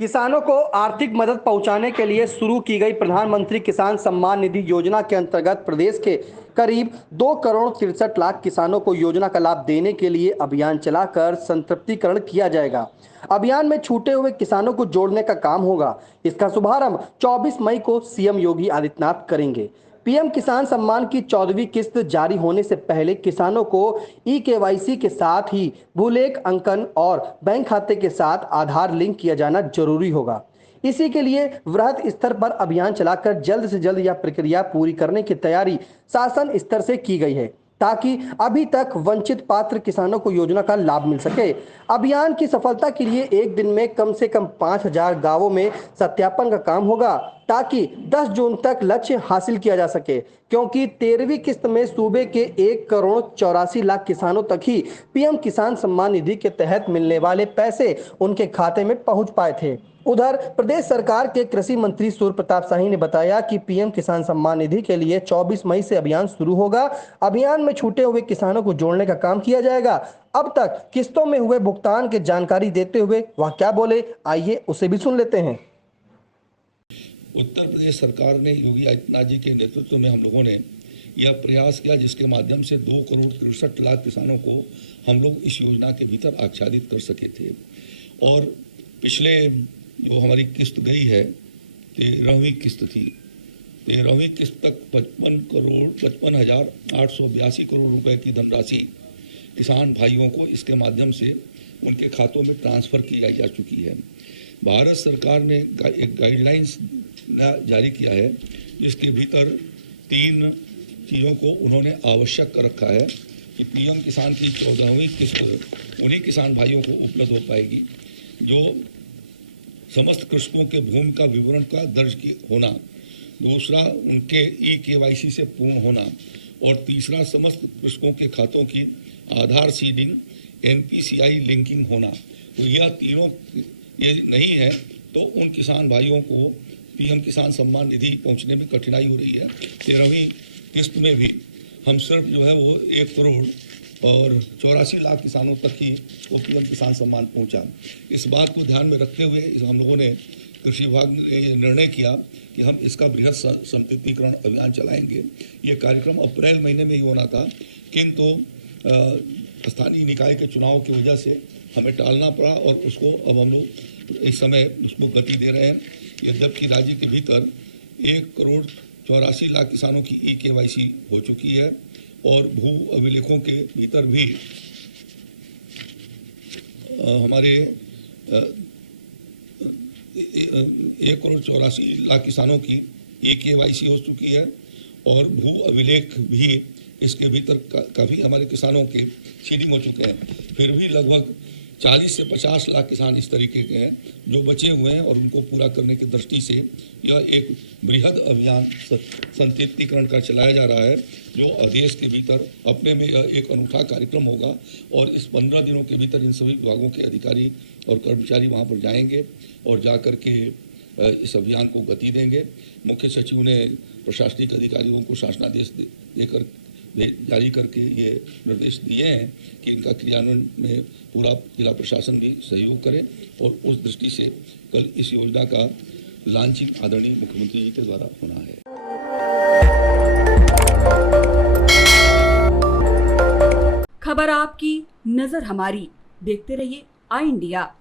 किसानों को आर्थिक मदद पहुंचाने के लिए शुरू की गई प्रधानमंत्री किसान सम्मान निधि योजना के अंतर्गत प्रदेश के करीब 2 करोड़ 63 लाख किसानों को योजना का लाभ देने के लिए अभियान चलाकर संतृप्तिकरण किया जाएगा। अभियान में छूटे हुए किसानों को जोड़ने का काम होगा। इसका शुभारंभ 24 मई को सीएम योगी आदित्यनाथ करेंगे। पीएम किसान सम्मान की 14वीं किस्त जारी होने से पहले किसानों को ई-केवाईसी के साथ ही भूलेख अंकन और बैंक खाते के साथ आधार लिंक किया जाना जरूरी होगा। इसी के लिए वृहद स्तर पर अभियान चलाकर जल्द से जल्द यह प्रक्रिया पूरी करने की तैयारी शासन स्तर से की गई है, ताकि अभी तक वंचित पात्र किसानों को योजना का लाभ मिल सके। अभियान की सफलता के लिए एक दिन में कम से कम 5000 गांवों में सत्यापन का काम होगा, ताकि 10 जून तक लक्ष्य हासिल किया जा सके, क्योंकि 13वीं किस्त में सूबे के 1 करोड़ 84 लाख किसानों तक ही पीएम किसान सम्मान निधि के तहत मिलने वाले पैसे उनके खाते में पहुंच पाए थे। उधर प्रदेश सरकार के कृषि मंत्री सूर्य प्रताप शाही ने बताया कि पीएम किसान सम्मान निधि के लिए 24 मई से अभियान शुरू होगा। अभियान में छूटे हुए किसानों को जोड़ने का काम किया जाएगा। अब तक किस्तों में हुए भुगतान की जानकारी देते हुए वह क्या बोले, आइए उसे भी सुन लेते हैं। उत्तर प्रदेश सरकार ने योगी आदित्यनाथ जी के नेतृत्व में हम लोगों ने यह प्रयास किया, जिसके माध्यम से 2 करोड़ 63 लाख किसानों को हम लोग इस योजना के भीतर आच्छादित कर सके थे। और पिछले जो हमारी किस्त गई है 13वीं किस्त थी, 13वीं किस्त तक 55,58,882 करोड़ रुपए की धनराशि किसान भाइयों को इसके माध्यम से उनके खातों में ट्रांसफ़र की जा चुकी है। भारत सरकार ने एक गाइडलाइंस जारी किया है, जिसके भीतर 3 चीज़ों को उन्होंने आवश्यक कर रखा है कि पीएम किसान की 14वीं किस्त उन्हीं किसान भाइयों को उपलब्ध हो पाएगी जो समस्त कृषकों के भूमि का विवरण का दर्ज होना, दूसरा उनके ई-केवाईसी से पूर्ण होना, और तीसरा समस्त कृषकों के खातों की आधार सीडिंग एनपीसीआई लिंकिंग होना। तो यह तीनों ये नहीं है तो उन किसान भाइयों को पीएम किसान सम्मान निधि पहुंचने में कठिनाई हो रही है। 13वीं किस्त में भी हम सिर्फ जो है वो 1 करोड़ 84 लाख किसानों तक ही वो पीएम किसान सम्मान पहुंचा। इस बात को ध्यान में रखते हुए हम लोगों ने कृषि विभाग ने निर्णय किया कि हम इसका बृहद संतृप्तिकरण अभियान चलाएंगे। ये कार्यक्रम अप्रैल महीने में ही होना था, किंतु स्थानीय निकाय के चुनाव की वजह से हमें टालना पड़ा और उसको अब हम लोग इस समय उसको गति दे रहे हैं। यद्यपि राज्य के भीतर 1 करोड़ 84 लाख किसानों की ई-केवाईसी हो चुकी है और भू अभिलेखों के भीतर भी हमारे 1 करोड़ 84 लाख किसानों की ई-केवाईसी हो चुकी है और भू अभिलेख भी इसके भीतर काफ़ी हमारे किसानों के सीडिंग हो चुके हैं। फिर भी लगभग 40 से 50 लाख किसान इस तरीके के हैं जो बचे हुए हैं, और उनको पूरा करने की दृष्टि से यह एक बृहद अभियान संतृप्तिकरण का चलाया जा रहा है, जो देश के भीतर अपने में एक अनूठा कार्यक्रम होगा। और इस 15 दिनों के भीतर इन सभी विभागों के अधिकारी और कर्मचारी वहाँ पर जाएंगे और जा कर के इस अभियान को गति देंगे। मुख्य सचिव ने प्रशासनिक अधिकारियों को शासनादेश देकर जारी करके ये निर्देश दिए हैं कि इनका क्रियान्वयन में पूरा जिला प्रशासन भी सहयोग करे, और उस दृष्टि से कल इस योजना का लॉन्चिंग आदरणीय मुख्यमंत्री जी के द्वारा होना है। खबर आपकी, नजर हमारी। देखते रहिए आई इंडिया।